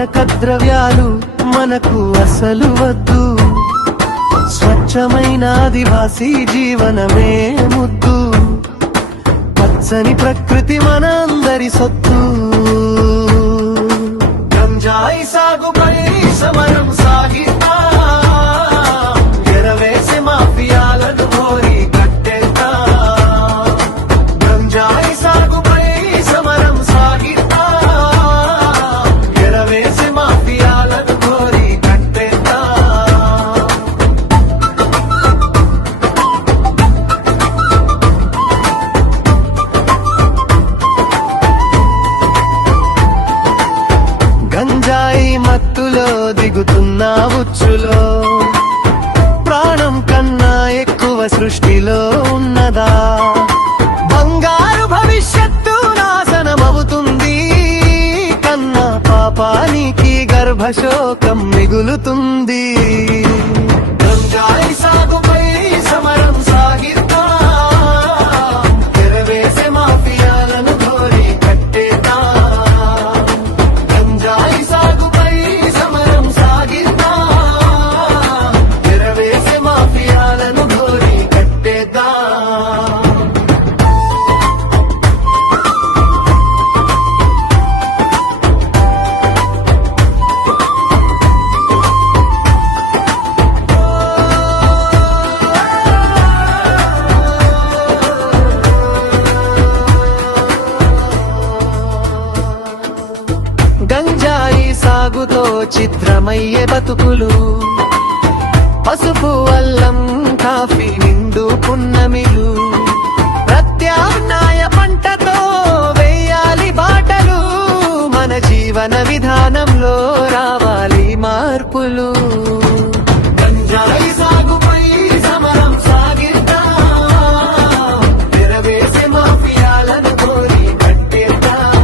మారక ద్రవ్యాలు మనకు అసలు వద్దు, స్వచ్ఛమైన ఆదివాసీ జీవనమే ముద్దు, పచ్చని ప్రకృతి మనందరి సొత్తు. గంజాయి సాగుపై సమరం సాగిద్దాం, ఎరవేసి మాఫియాలను మోరి కట్టేద్దాం. గంజాయి సాగుపై సమరం సాగిద్దాం, ఎరవేసి మాఫియాలను మోరి కట్టేద్దాం. గంజాయి మత్తులో దిగుతున్న ఉచ్చులో ప్రాణం కన్నా ఎక్కువ సృష్టిలో ఉన్నదా? బంగారు భవిష్యత్తు నాశనమవుతుంది, కన్నా పాపానికి గర్భశోకం మిగులుతుంది. గంజాయి సాగుపై సమరం సాగిద్దాం, ఎరవేసే మాఫియాలను ఘోరి కట్టేద్దాం. గంజాయి సాగుపై సమరం సాగిద్దాం, ఎరవేసే మాఫియాలను ఘోరి కట్టేద్దాం. గంజాయి సాగుతో చిత్రమయ్యే బతుకులు, పసుపు అల్లం కాఫీ నిండు పున్నమిలు, ప్రత్యామ్నాయ పంటతో వేయాలి బాటలు, మన జీవన విధానంలో రావాలి మార్పులు. గంజాయి సాగుపై సమరం సాగిద్దాం, ఎరవేసే మాఫియాలను కోరి కట్టేద్దాం.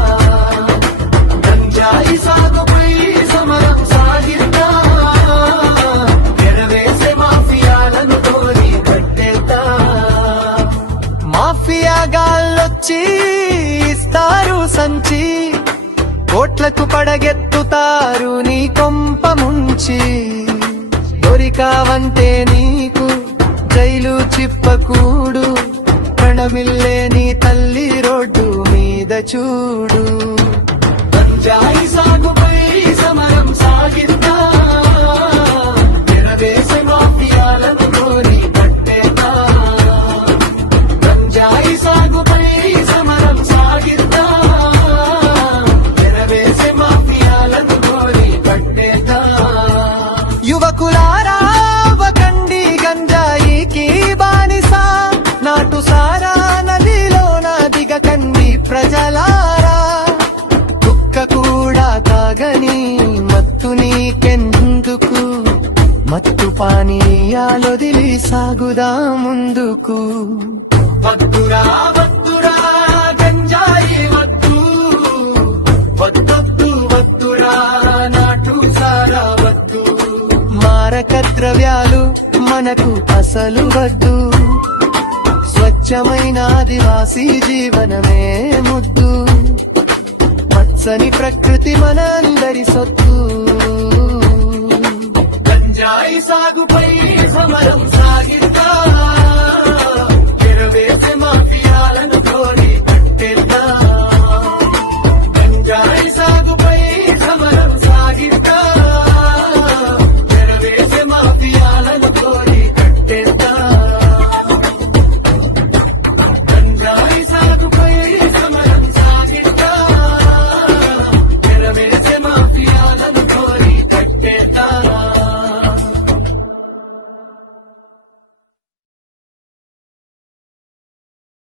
గంజాయి సాగుపై సమరం సాగిద్దాం, ఎరవేసే మాఫియాలను కోరి కట్టేద్దాం. మాఫియా గాళ్ళొచ్చి ఇస్తారు సంచి, కోట్లకు పడగెత్తుతారు నీ కొంప ముంచి. దొరికావంటే నీకు జైలు చిప్పకూడు, ప్రణమిల్లే నీ తల్లి రోడ్డు మీద చూడు. గంజాయి సాగుపై సమరం సాగిద్దాం, ఎరవేసే మాఫియాలను కోరి కట్టేద్దాం. గంజాయి సాగుపై సమరం సాగిద్దాం, ఎరవేసే మాఫియాలను కోరి కట్టేద్దాం. యువకులారా అవ్వకండి గంజాయికి బానిస, నాటు సారా నదిలోన దిగకండి ప్రజలారా. కుక్క కూడా తాగని మత్తు నీకెందుకు, మత్తు పానీయాలొదిలి సాగుదా ముందుకు. వద్దురా వద్దురా గంజాయి వద్దు, వద్దొద్దు వద్దురా నాటు సారా వద్దు. మారక ద్రవ్యాలు మనకు అసలు వద్దు, స్వచ్ఛమైన ఆదివాసీ జీవనమే ముద్దు, పచ్చని ప్రకృతి మనందరి సొత్తు. గంజాయి సాగుపై సమరం